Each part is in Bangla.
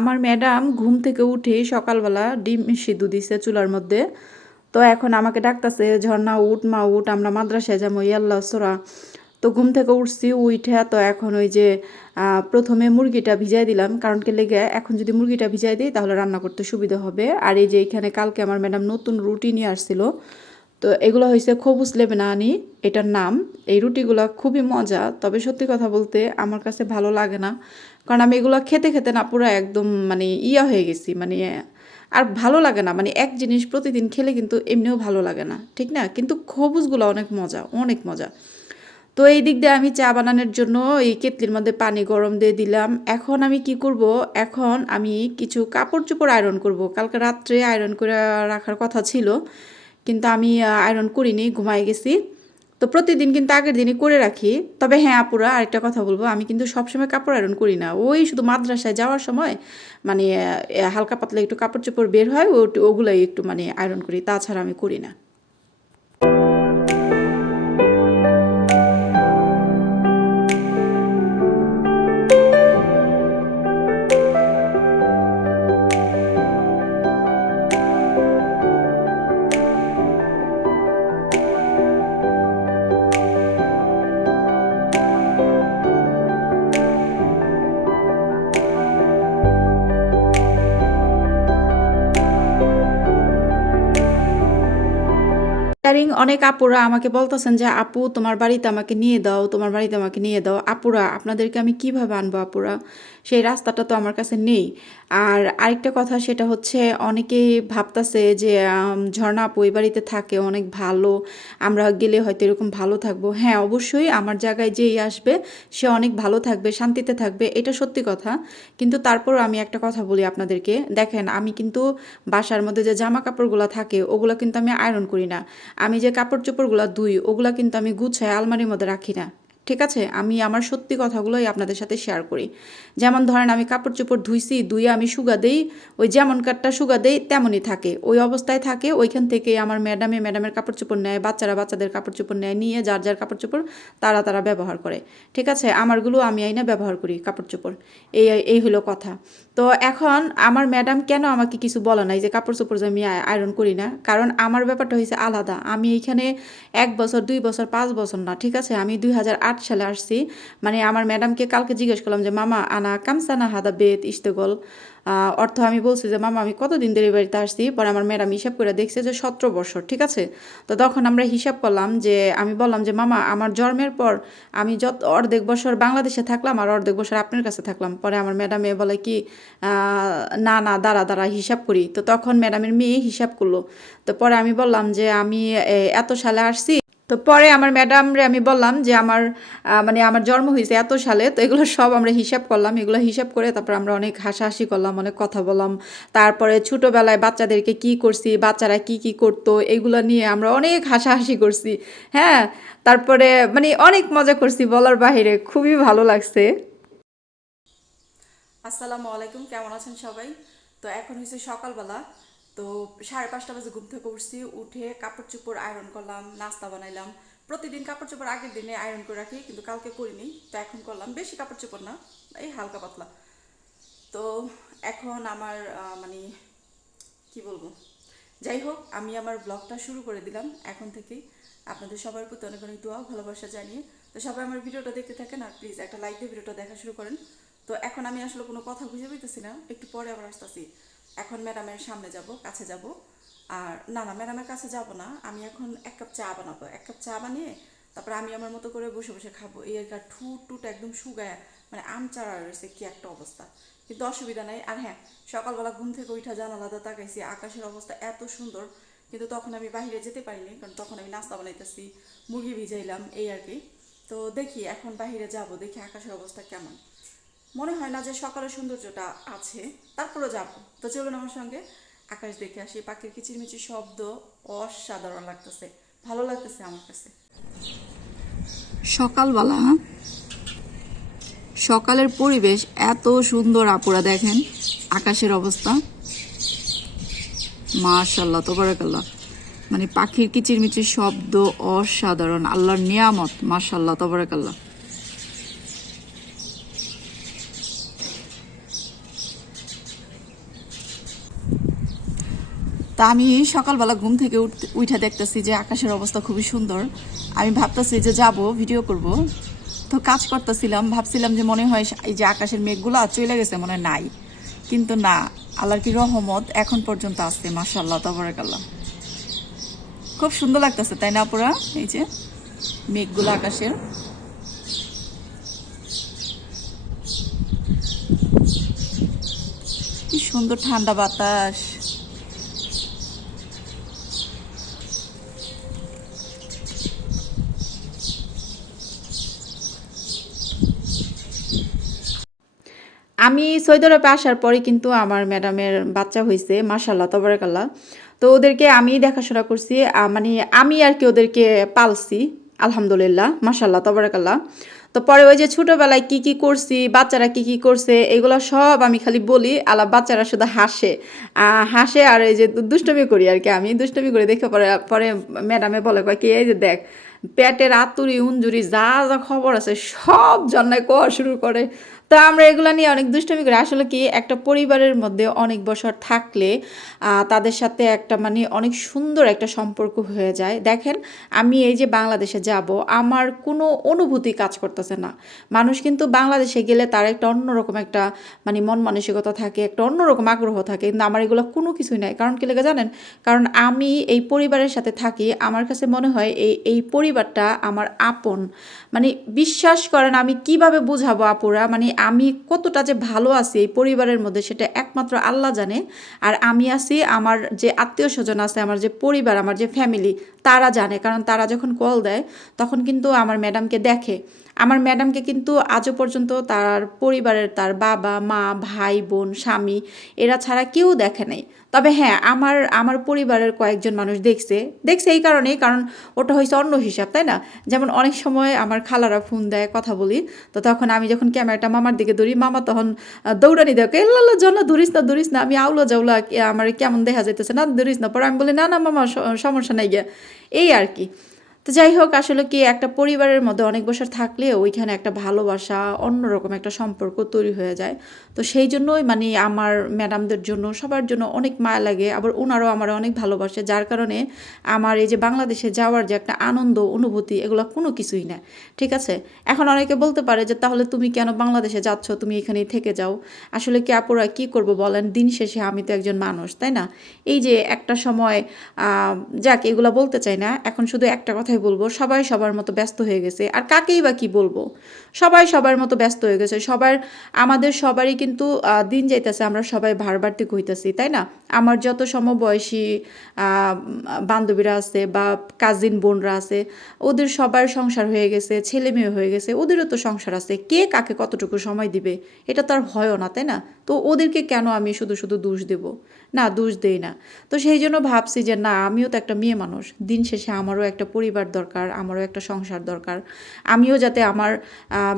আমার ম্যাডাম ঘুম থেকে উঠে সকালবেলা ডিম সিদ্ধ দিছে চুলার মধ্যে। তো এখন আমাকে ডাকতেছে, ঝর্ণা উঠ মা উঠ, আমরা মাদ্রাসায় যাবো ইয়াল্লা সোরা। তো ঘুম থেকে উঠছি, উঠে তো এখন ওই যে প্রথমে মুরগিটা ভিজাই দিলাম, কারণ কি লেগে এখন যদি মুরগিটা ভিজাই দিই তাহলে রান্না করতে সুবিধা হবে। আর এই যে এখানে কালকে আমার ম্যাডাম নতুন রুটি নিয়ে আসছিল, তো এগুলো হয়েছে খবুজ লেবনানি এটার নাম। এই রুটিগুলো খুবই মজা, তবে সত্যি কথা বলতে আমার কাছে ভালো লাগে না, কারণ আমি এগুলো খেতে খেতে না পুরো একদম মানে ইয়া হয়ে গেছি, মানে আর ভালো লাগে না। মানে এক জিনিস প্রতিদিন খেলে কিন্তু এমনিও ভালো লাগে না, ঠিক না? কিন্তু খবুজগুলো অনেক মজা, অনেক মজা। তো এই দিক দিয়ে আমি চা বানানোর জন্য এই কেটলির মধ্যে পানি গরম দিয়ে দিলাম। এখন আমি কি করব, এখন আমি কিছু কাপড় চোপড় আয়রন করব। কালকে রাত্রে আয়রন করে রাখার কথা ছিল, কিন্তু আমি আয়রন করিনি, ঘুমাই গেছি। তো প্রতিদিন কিন্তু আগের দিনই করে রাখি। তবে হ্যাঁ আপুরা, আরেকটা কথা বলবো, আমি কিন্তু সবসময় কাপড় আয়রন করি না। ওই শুধু মাদ্রাসায় যাওয়ার সময় মানে হালকা পাতলা একটু কাপড় চোপড় বের হয়, ওগুলাই একটু মানে আয়রন করি, তাছাড়া আমি করি না। অনেক আপুরা আমাকে বলতেছেন যে আপু তোমার বাড়িতে আমাকে নিয়ে দাও, তোমার বাড়িতে আমাকে নিয়ে দাও। আপুরা, আপনাদেরকে আমি কিভাবে আনবো আপুরা? সেই রাস্তাটা তো আমার কাছে নেই। আর আরেকটা কথা, সেটা হচ্ছে অনেকেই ভাবতাছে যে ঝর্ণা আপু এই বাড়িতে থাকে অনেক ভালো, আমরা গেলে হয়তো এরকম ভালো থাকবো। হ্যাঁ অবশ্যই, আমার জায়গায় যেই আসবে সে অনেক ভালো থাকবে, শান্তিতে থাকবে, এটা সত্যি কথা। কিন্তু তারপর আমি একটা কথা বলি আপনাদেরকে, দেখেন আমি কিন্তু বাসার মধ্যে যে জামা কাপড়গুলো থাকে ওগুলো কিন্তু আমি আয়রন করি না। আমি যে কাপড় চোপড়গুলো ধুই ওগুলা কিন্তু আমি গুছায় আলমারির মধ্যে রাখি না, ঠিক আছে? আমি আমার সত্যি কথাগুলোই আপনাদের সাথে শেয়ার করি। যেমন ধরেন আমি কাপড় চোপড় ধুইছি, ধুয়ে আমি শুকা দেই, ওই যেমন কাঠটা শুকা দেই তেমনই থাকে, ওই অবস্থায় থাকে। ওইখান থেকে আমার ম্যাডামের কাপড় চোপড় নেয়, বাচ্চারা বাচ্চাদের কাপড় চোপড় নেয়, নিয়ে যার যার কাপড় চোপড় তারা ব্যবহার করে, ঠিক আছে? আমারগুলো আমি আইনা ব্যবহার করি কাপড় চোপড়। এই এই হলো কথা। তো এখন আমার ম্যাডাম কেন আমাকে কিছু বলে নাই যে কাপড় চোপড় যে আমি আয়রন করি না, কারণ আমার ব্যাপারটা হয়েছে আলাদা। আমি এইখানে 1 বছর 2 বছর 5 বছর না, ঠিক আছে? আমি 2008 সালে আসছি। মানে আমার ম্যাডামকে কালকে জিজ্ঞেস করলাম যে মামা আনা কামসানা হাদা বেত ইস্তেগল, অর্থ আমি বলছি যে মামা আমি কতদিন ধরে বাড়িতে আসছি। পরে আমার ম্যাডাম হিসাব করে দেখছে যে 17 বছর, ঠিক আছে? তো তখন আমরা হিসাব করলাম, যে আমি বললাম যে মামা আমার জন্মের পর আমি যত অর্ধেক বছর বাংলাদেশে থাকলাম আর অর্ধেক বছর আপনার কাছে থাকলাম। পরে আমার ম্যাডামে বলে কি না না দাঁড়া হিসাব করি। তো তখন ম্যাডামের মেয়ে হিসাব করলো। তো পরে আমি বললাম যে আমি এত সালে আসছি। তো পরে আমার ম্যাডামরে আমি বললাম যে আমার মানে আমার জন্ম হয়েছে এত সালে। তো এগুলো সব আমরা হিসাব করলাম, এগুলো হিসাব করে তারপর আমরা অনেক হাসাহাসি করলাম, অনেক কথা বললাম। তারপরে ছোটোবেলায় বাচ্চাদেরকে কি করছি, বাচ্চারা কি কি করতো, এগুলো নিয়ে আমরা অনেক হাসাহাসি করছি। হ্যাঁ, তারপরে মানে অনেক মজা করছি বলার বাহিরে, খুবই ভালো লাগছে। আসসালামু আলাইকুম, কেমন আছেন সবাই? তো এখন হচ্ছে সকালবেলা। তো 5:30 বাজে ঘুম থেকে উঠছি, উঠে কাপড় চোপড় আয়রন করলাম, নাস্তা বানাইলাম। প্রতিদিন কাপড় চোপড় আগের দিনে আয়রন করে রাখি, কিন্তু কালকে করিনি, তো এখন করলাম। বেশি কাপড় চোপড় না, এই হালকা পাতলা। তো এখন আমার মানে কি বলবো, যাই হোক আমি আমার ব্লগটা শুরু করে দিলাম এখন থেকেই। আপনাদের সবার প্রতি অনেক অনেক দোয়া ভালোবাসা জানিয়ে। তো সবাই আমার ভিডিওটা দেখতে থাকেন, আর প্লিজ একটা লাইক দিয়ে ভিডিওটা দেখা শুরু করেন। তো এখন আমি আসলে কোনো কথা বুঝে পেতেছি না, একটু পরে আবার আসতেছি। এখন ম্যাডামের সামনে যাব, কাছে যাব। আর না না, ম্যাডামের কাছে যাব না, আমি এখন 1 কাপ চা বানাবো। 1 কাপ চা বানিয়ে তারপরে আমি আমার মতো করে বসে বসে খাবো। এই আর ঠুট টুট একদম শুকায়, মানে আম চারা রয়েছে, কি একটা অবস্থা। কিন্তু অসুবিধা নাই। আর হ্যাঁ, সকালবেলা ঘুম থেকে উঠা জানালাতে তাকাইছি, আকাশের অবস্থা এত সুন্দর। কিন্তু তখন আমি বাইরে যেতে পারিনি, কারণ তখন আমি নাস্তা বানাইতেছি, মুরগি ভিজাইলাম, এই আর কি। তো দেখি এখন বাইরে যাব, দেখি আকাশের অবস্থা কেমন। মনে হয় না যে সকালের সৌন্দর্যটা আছে, তারপরেও যাব। তো চলুন আমার সঙ্গে আকাশ দেখে আসি। পাখির কিচিরমিচির শব্দ অসাধারণ লাগতেছে, ভালো লাগতেছে আমার কাছে। সকালবেলা সকালের পরিবেশ এত সুন্দর আপুরা, দেখেন আকাশের অবস্থা, মাশাআল্লাহ তাবারাকাল্লাহ। মানে পাখির কিচিরমিচির শব্দ অসাধারণ, আল্লাহর নিয়ামত, মাশাআল্লাহ তাবারাকাল্লাহ। তা আমি সকালবেলা ঘুম থেকে উঠে দেখতেছি যে আকাশের অবস্থা খুবই সুন্দর। আমি ভাবতেছি যে যাব ভিডিও করব, তো কাজ করতেছিলাম, ভাবছিলাম যে মনে হয় এই যে আকাশের মেঘগুলো চলে গেছে মনে হয় নাই, কিন্তু না, আল্লাহর কি রহমত, এখন পর্যন্ত আসছে। মাশাআল্লাহ তাবারাকাল্লাহ, খুব সুন্দর লাগতেছে তাই না আপুরা? এই যে মেঘগুলো আকাশের, কি সুন্দর ঠান্ডা বাতাস। আমি সৌদি আরবে আসার পরে কিন্তু আমার ম্যাডামের বাচ্চা হয়েছে, মাশাআল্লাহ তাবারাকাল্লাহ। তো ওদেরকে আমি দেখাশোনা করছি, মানে আমি আর কি ওদেরকে পালছি, আলহামদুলিল্লাহ, মাশাআল্লাহ তাবারাকাল্লাহ। তো পরে ওই যে ছোটোবেলায় কি কি করছি, বাচ্চারা কি কি করছে, এগুলো সব আমি খালি বলি, আলা বাচ্চারা শুধু হাসে হাসে, আর এই যে দুষ্টমি করি আর কি, আমি দুষ্টমি করে দেখে পরে পরে ম্যাডামে বলে কয় কি, এই যে দেখ পেটের আতুরি উঞ্জুরি যা যা খবর আছে সব জন্নায় কওয়া শুরু করে। তো আমরা এগুলো নিয়ে অনেক দুষ্টমি করি। আসলে কি, একটা পরিবারের মধ্যে অনেক বছর থাকলে তাদের সাথে একটা মানে অনেক সুন্দর একটা সম্পর্ক হয়ে যায়। দেখেন, আমি এই যে বাংলাদেশে যাব, আমার কোনো অনুভূতি কাজ করতেছে না। মানুষ কিন্তু বাংলাদেশে গেলে তার একটা অন্যরকম একটা মানে মন মানসিকতা থাকে, একটা অন্যরকম আগ্রহ থাকে, কিন্তু আমার এগুলো কোনো কিছুই নাই। কারণ কি লেগে জানেন? কারণ আমি এই পরিবারের সাথে থাকি, আমার কাছে মনে হয় এই পরিবারটা আমার আপন। মানে বিশ্বাস করেন, আমি কিভাবে বুঝাবো আপুরা, মানে আমি কতটা যে ভালো আছি এই পরিবারের মধ্যে সেটা একমাত্র আল্লাহ জানে। আর আমি আছি, আমার যে আত্মীয় স্বজন আছে, আমার যে পরিবার, আমার যে ফ্যামিলি, তারা জানে। কারণ তারা যখন কল দেয় তখন কিন্তু আমার ম্যাডামকে দেখে। আমার ম্যাডামকে কিন্তু আজও পর্যন্ত তার পরিবারের, তার বাবা মা ভাই বোন স্বামী, এরা ছাড়া কেউ দেখে নাই। তবে হ্যাঁ, আমার আমার পরিবারের কয়েকজন মানুষ দেখছে, দেখছে এই কারণেই, কারণ ওটা হয়েছে অন্য হিসাব, তাই না? যেমন অনেক সময় আমার খালারা ফোন দেয়, কথা বলি, তো তখন আমি যখন ক্যামেরাটা মামার দিকে ধরি, মামা তখন দৌড়ানি দেয়, এল্লা জন ধরিস না, আমি আউলা যাওলা, আমার কেমন দেখা যাইতেছে, না ধরিস না। পরে আমি বলি না না মামা, সমস্যা নাই গিয়া, এই আর কি। তো যাই হোক, আসলে কি, একটা পরিবারের মধ্যে অনেক বছর থাকলে ওইখানে একটা ভালোবাসা, অন্যরকম একটা সম্পর্ক তৈরি হয়ে যায়। তো সেই জন্যই মানে আমার ম্যাডামদের জন্য, সবার জন্য অনেক মায়া লাগে, আবার ওনারাও আমার অনেক ভালোবাসে, যার কারণে আমার এই যে বাংলাদেশে যাওয়ার যে একটা আনন্দ অনুভূতি, এগুলো কোনো কিছুই না। ঠিক আছে, এখন অনেকে বলতে পারে যে তাহলে তুমি কেন বাংলাদেশে যাচ্ছ, তুমি এখানেই থেকে যাও। আসলে কি আপুরা, কি করব বলেন, দিন শেষে আমি তো একজন মানুষ, তাই না? এই যে একটা সময়, যাক এগুলো বলতে চাই না, এখন শুধু একটা কথাই বলবো, সবাই সবার মতো ব্যস্ত হয়ে গেছে, আর কাকেই বা কি বলবো, সবাই সবার মতো ব্যস্ত হয়ে গেছে। আমাদের সবারই কিন্তু দিন যাইতেছে, আমরা সবাই ভার বাড়তি হইতেছি, তাই না? আমার যত সমবয়সী বান্ধবীরা আছে বা কাজিন বোনরা আছে, ওদের সবার সংসার হয়ে গেছে, ছেলে মেয়ে হয়ে গেছে, ওদেরও তো সংসার আছে, কে কাকে কতটুকু সময় দিবে, এটা তো আর হয়ও না, তাই না? তো ওদেরকে কেন আমি শুধু শুধু দোষ দেব? না, দোষ দেই না। তো সেই জন্য ভাবছি যে না, আমিও তো একটা মেয়ে মানুষ, দিন শেষে আমারও একটা পরিবার দরকার, আমারও একটা সংসার দরকার। আমিও যাতে আমার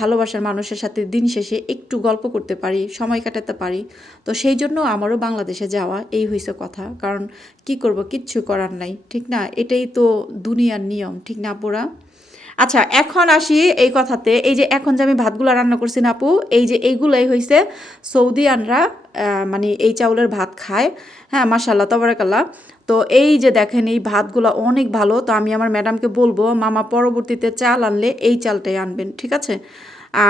ভালোবাসার মানুষের সাথে দিন শেষে একটু গল্প করতে পারি, সময় কাটাতে পারি। তো সেই জন্য আমারও বাংলাদেশে যাওয়া, এই হয়েছে কথা। কারণ কি করব, কিচ্ছু করার নাই, ঠিক না? এটাই তো দুনিয়ার নিয়ম, ঠিক না আপুরা? আচ্ছা, এখন আসি এই কথাতে, এই যে এখন যে আমি ভাতগুলো রান্না করছি না আপু, এই যে এইগুলাই হয়েছে সৌদিয়ানরা মানে এই চাউলের ভাত খায়। হ্যাঁ, মাশাল্লাহ তাবারাকাল্লাহ। তো এই যে দেখেন, এই ভাতগুলো অনেক ভালো। তো আমি আমার ম্যাডামকে বলবো, মামা পরবর্তীতে চাল আনলে এই চালটাই আনবেন, ঠিক আছে?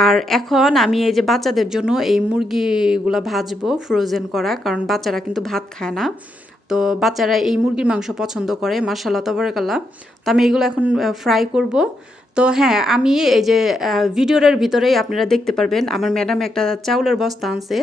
আর এখন আমি এই যে বাচ্চাদের জন্য এই মুরগিগুলো ভাজবো, ফ্রোজেন করা, কারণ বাচ্চারা কিন্তু ভাত খায় না। তো বাচ্চারা এই মুরগির মাংস পছন্দ করে, মাশাআল্লাহ তাবারাকাল্লাহ। তো আমি এগুলো এখন ফ্রাই করব। তো হ্যাঁ, আমি এই যে ভিডিওর ভিতরেই আপনারা দেখতে পারবেন, আমার ম্যাডাম একটা চাউলের বস্তা আনছে।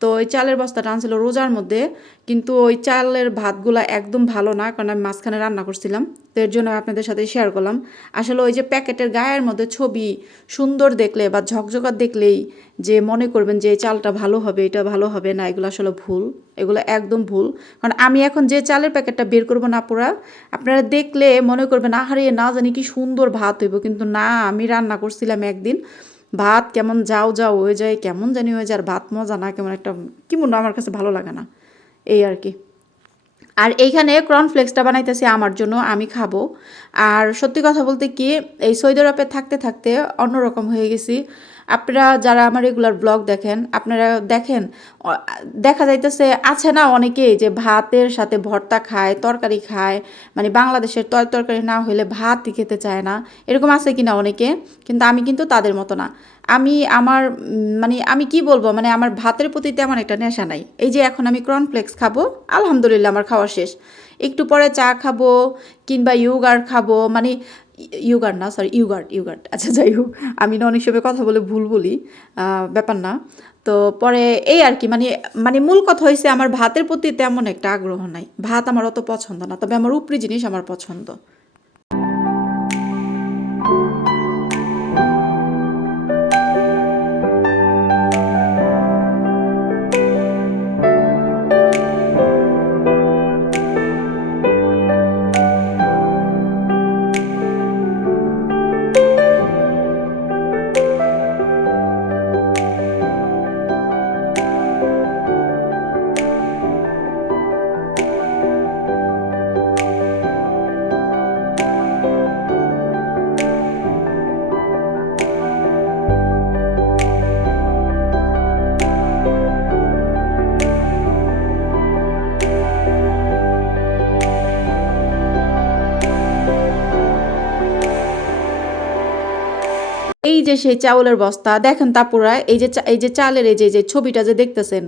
তো ওই চালের বস্তাটা আনছিল রোজার মধ্যে, কিন্তু ওই চালের ভাতগুলা একদম ভালো না, কারণ আমি মাঝখানে রান্না করছিলাম। তো এর জন্য আপনাদের সাথে শেয়ার করলাম। আসলে ওই যে প্যাকেটের গায়ের মধ্যে ছবি সুন্দর দেখলে বা ঝকঝকার দেখলেই যে মনে করবেন যে এই চালটা ভালো হবে, এটা ভালো হবে না, এগুলো আসলে ভুল, এগুলো একদম ভুল। কারণ আমি এখন যে চালের প্যাকেটটা বের করবো না পুরা, আপনারা দেখলে মনে করবেন আহারে না জানি কি সুন্দর ভাত হইব, কিন্তু না, আমি রান্না করছিলাম একদিন, ভাত কেমন যাও যাও হয়ে যায়, কেমন জানি হয়ে যায়, আর ভাত মজা না, কেমন একটা কি মনে, আমার কাছে ভালো লাগে না, এই আর কি। আর এইখানে কর্নফ্লেক্সটা বানাইতেছি আমার জন্য, আমি খাবো। আর সত্যি কথা বলতে কি, এই সৌদি আরবে থাকতে থাকতে অন্যরকম হয়ে গেছি। আপনারা যারা আমার রেগুলার ব্লগ দেখেন, আপনারা দেখেন দেখা যাইতেছে আছে না অনেকেই যে ভাতের সাথে ভর্তা খায়, তরকারি খায়, মানে বাংলাদেশের তরকারি না হলে ভাতই খেতে চায় না, এরকম আছে কিনা অনেকে। কিন্তু আমি কিন্তু তাদের মতো না। আমি আমার মানে আমি কি বলবো, মানে আমার ভাতের প্রতি তেমন একটা নেশা নাই। এই যে এখন আমি কর্নফ্লেক্স খাবো, আলহামদুলিল্লাহ আমার খাওয়া শেষ। একটু পরে চা খাবো কিংবা ইয়োগার্ট খাবো, মানে ইয়োগার্ট না, সরি, ইয়োগার্ট, আচ্ছা যাই হোক, আমি না অনেক সময় কথা বলে ভুল বলি, ব্যাপার না। তো পরে এই আর কি, মানে মানে মূল কথা হয়েছে আমার ভাতের প্রতি তেমন একটা আগ্রহ নাই, ভাত আমার অত পছন্দ না, তবে আমার উপরি জিনিস আমার পছন্দ। এই যে সেই চাউলের বস্তা দেখেন তাপুরা, এই যে চালের এই যে ছবিটা যে দেখতেছেন,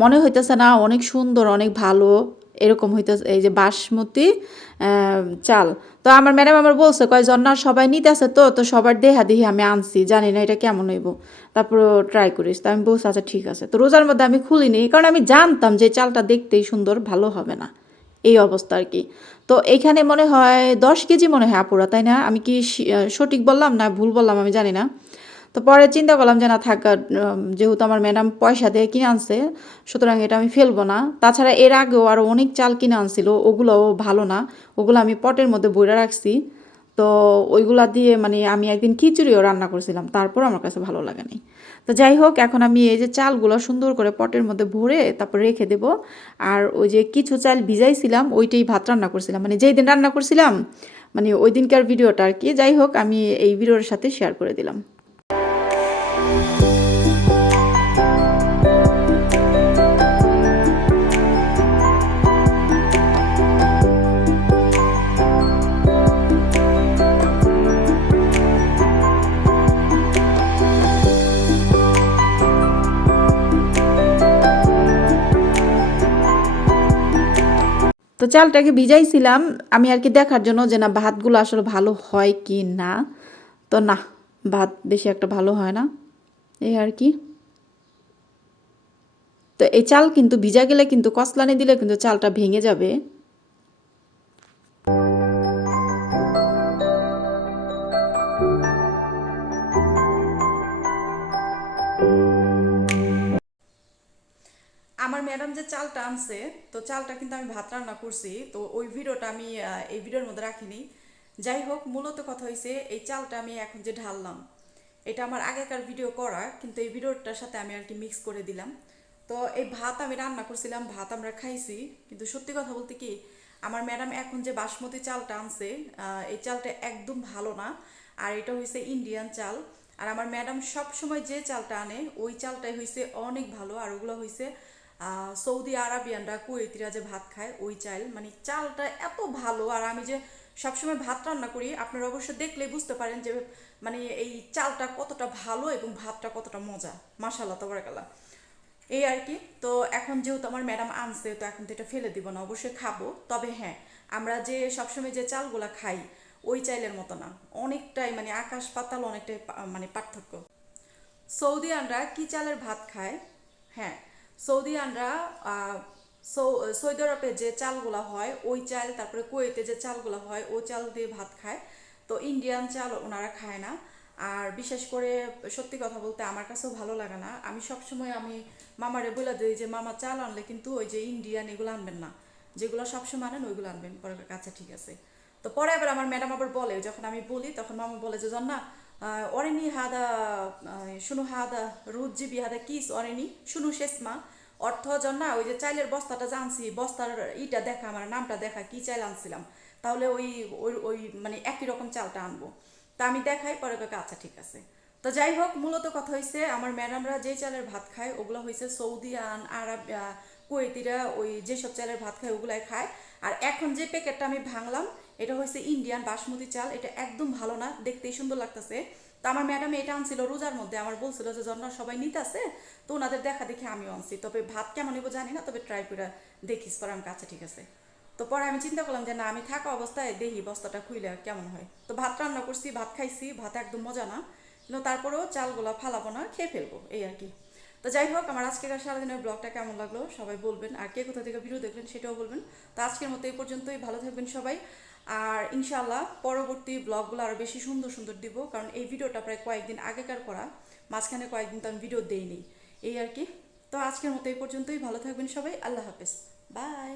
মনে হইতেছে না অনেক সুন্দর, অনেক ভালো, এরকম হইতেছে। এই যে বাসমতি চাল। তো আমার ম্যাডাম আমার বলছে কয় জন্না সবাই নিতেছে, তো সবার দেহা দেহি আমি আনছি, জানি না এটা কেমন হইব, তারপর ট্রাই করিস। তো আমি বলছি আচ্ছা ঠিক আছে। তো রোজার মধ্যে আমি খুলিনি, কারণ আমি জানতাম যে চালটা দেখতেই সুন্দর, ভালো হবে না, এই অবস্থা আর কি। তো এখানে মনে হয় 10 কেজি মনে হয় আপুরা, তাই না? আমি কি সঠিক বললাম না ভুল বললাম আমি জানি না। তো পরে চিন্তা করলাম যে না থাক, যেহেতু আমার ম্যাডাম পয়সা দিয়ে কিনে আনছে, সুতরাং এটা আমি ফেলবো না। তাছাড়া এর আগেও আরও অনেক চাল কিনে আনছিল, ওগুলোও ভালো না, ওগুলো আমি পটের মধ্যে বইরা রাখছি। তো ওইগুলা দিয়ে মানে আমি একদিন খিচুড়িও রান্না করছিলাম, তারপর আমার কাছে ভালো লাগে নাই। তো যাই হোক, এখন আমি এই যে চালগুলো সুন্দর করে পটের মধ্যে ভরে তারপর রেখে দেব। আর ওই যে কিছু চাল ভিজাইছিলাম ওইটাই ভাত রান্না করছিলাম, মানে যেই দিন রান্না করছিলাম, মানে ওই দিনকার ভিডিওটা আর কি। যাই হোক, আমি এই ভিডিওর সাথে শেয়ার করে দিলাম। তো চালটাকে ভিজাইছিলাম আমি আর কি দেখার জন্য যে না ভাতগুলো আসলে ভালো হয় কি না। তো না, ভাত বেশি একটা ভালো হয় না, এই আর কি। তো এই চাল কিন্তু ভিজা গেলে কিন্তু কসলানি দিলে কিন্তু চালটা ভেঙে যাবে। আমার ম্যাডাম যে চালটা আনছে, তো চালটা কিন্তু আমি ভাত রান্না করছি, তো ওই ভিডিওটা আমি এই ভিডিওর মধ্যে রাখিনি। যাই হোক, মূলত কথা হয়েছে এই চালটা আমি এখন যে ঢাললাম, এটা আমার আগেকার ভিডিও করা, কিন্তু এই ভিডিওটার সাথে আমি আর কি মিক্স করে দিলাম। তো এই ভাত আমি রান্না করছিলাম, ভাত আমরা খাইছি, কিন্তু সত্যি কথা বলতে কি আমার ম্যাডাম এখন যে বাসমতি চালটা আনছে, এই চালটা একদম ভালো না। আর এটা হয়েছে ইন্ডিয়ান চাল। আর আমার ম্যাডাম সব সময় যে চালটা আনে ওই চালটাই হয়েছে অনেক ভালো। আর ওগুলো হয়েছে সৌদি আরবিয়ানরা, কুয়েতিরা যে ভাত খায় ওই চাল, মানে চালটা এত ভালো। আর আমি যে সবসময় ভাত রান্না করি, আপনারা অবশ্য দেখলেই বুঝতে পারেন যে মানে এই চালটা কতটা ভালো এবং ভাতটা কতটা মজা, মাশাআল্লাহ তাবারাকাল্লাহ। এই আর কি। তো এখন যেহেতু আমার ম্যাডাম আনছে, তো এখন তো এটা ফেলে দিব না, অবশ্যই খাবো। তবে হ্যাঁ, আমরা যে সবসময় যে চালগুলা খাই ওই চাইলের মতো না, অনেকটাই মানে আকাশ পাতাল, অনেকটাই মানে পার্থক্য। সৌদিয়ানরা কি চালের ভাত খায়? হ্যাঁ, সৌদিয়ানরা সৌদি আরবে যে চালগুলো হয় ওই চাল, তারপরে কুয়েতে যে চালগুলো হয় ওই চাল দিয়ে ভাত খায়। তো ইন্ডিয়ান চাল ওনারা খায় না। আর বিশেষ করে সত্যি কথা বলতে আমার কাছেও ভালো লাগে না। আমি সবসময় আমি মামারে বলে দিই যে মামা চাল আনলে কিন্তু ওই যে ইন্ডিয়ান এগুলো আনবেন না, যেগুলো সবসময় আনেন ওইগুলো আনবেন। পরে কাছে ঠিক আছে। তো পরে আবার আমার ম্যাডাম আবার বলে, যখন আমি বলি তখন মামা বলে যে জন্না অরেনি হাদা শুনু হাদা রুজি হাদা কিস অরেনি শুনু শেষমা। অর্থ জন্না ওই যে চাইলের বস্তাটা জানছি, বস্তার ইটা দেখা, আমার নামটা দেখা, কি চাইল আনছিলাম, তাহলে ওই ওই ওই মানে একই রকম চালটা আনবো। তা আমি দেখাই, পরে কাকা আচ্ছা ঠিক আছে। তো যাই হোক, মূলত কথা হয়েছে আমার ম্যাডামরা যে চালের ভাত খায় ওগুলো হয়েছে সৌদি আরব কুয়েতিরা ওই যেসব চালের ভাত খায় ওগুলাই খায়। আর এখন যে প্যাকেটটা আমি ভাঙলাম এটা হয়েছে ইন্ডিয়ান বাসমতি চাল, এটা একদম ভালো না, দেখতেই সুন্দর লাগতেছে। তো আমার ম্যাডাম এটা আনছিল রোজার মধ্যে, আমার বলছিল যে জন্য সবাই নিতে আছে, তো ওনাদের দেখা দেখে আমিও আনছি। তবে ভাত কেমন হইব জানি না, তবে ট্রাই করে দেখিস পরে আমি কাছে ঠিক আছে। তো পরে আমি চিন্তা করলাম যে না, আমি থাকা অবস্থায় দেখি বস্তাটা খুইলে কেমন হয়। তো ভাত রান্না করছি, ভাত খাইছি, ভাত একদম মজা না, কিন্তু তারপরেও চালগুলো ফালাবো না, খেয়ে ফেলবো এই আর কি। তো যাই হোক, আমার আজকের সারাদিনের ব্লগটা কেমন লাগলো সবাই বলবেন, আর কে কোথা থেকে ভিডিও দেখলেন সেটাও বলবেন। তো আজকের মতো এই পর্যন্তই, ভালো থাকবেন সবাই। আর ইনশাআল্লাহ পরবর্তী ব্লগগুলো আরও বেশি সুন্দর সুন্দর দিব, কারণ এই ভিডিওটা প্রায় কয়েকদিন আগেকার করা, মাঝখানে কয়েকদিন তো আমি ভিডিও দেইনি এই আর কি। তো আজকের মতো এই পর্যন্তই, ভালো থাকবেন সবাই, আল্লাহ হাফেজ, বাই।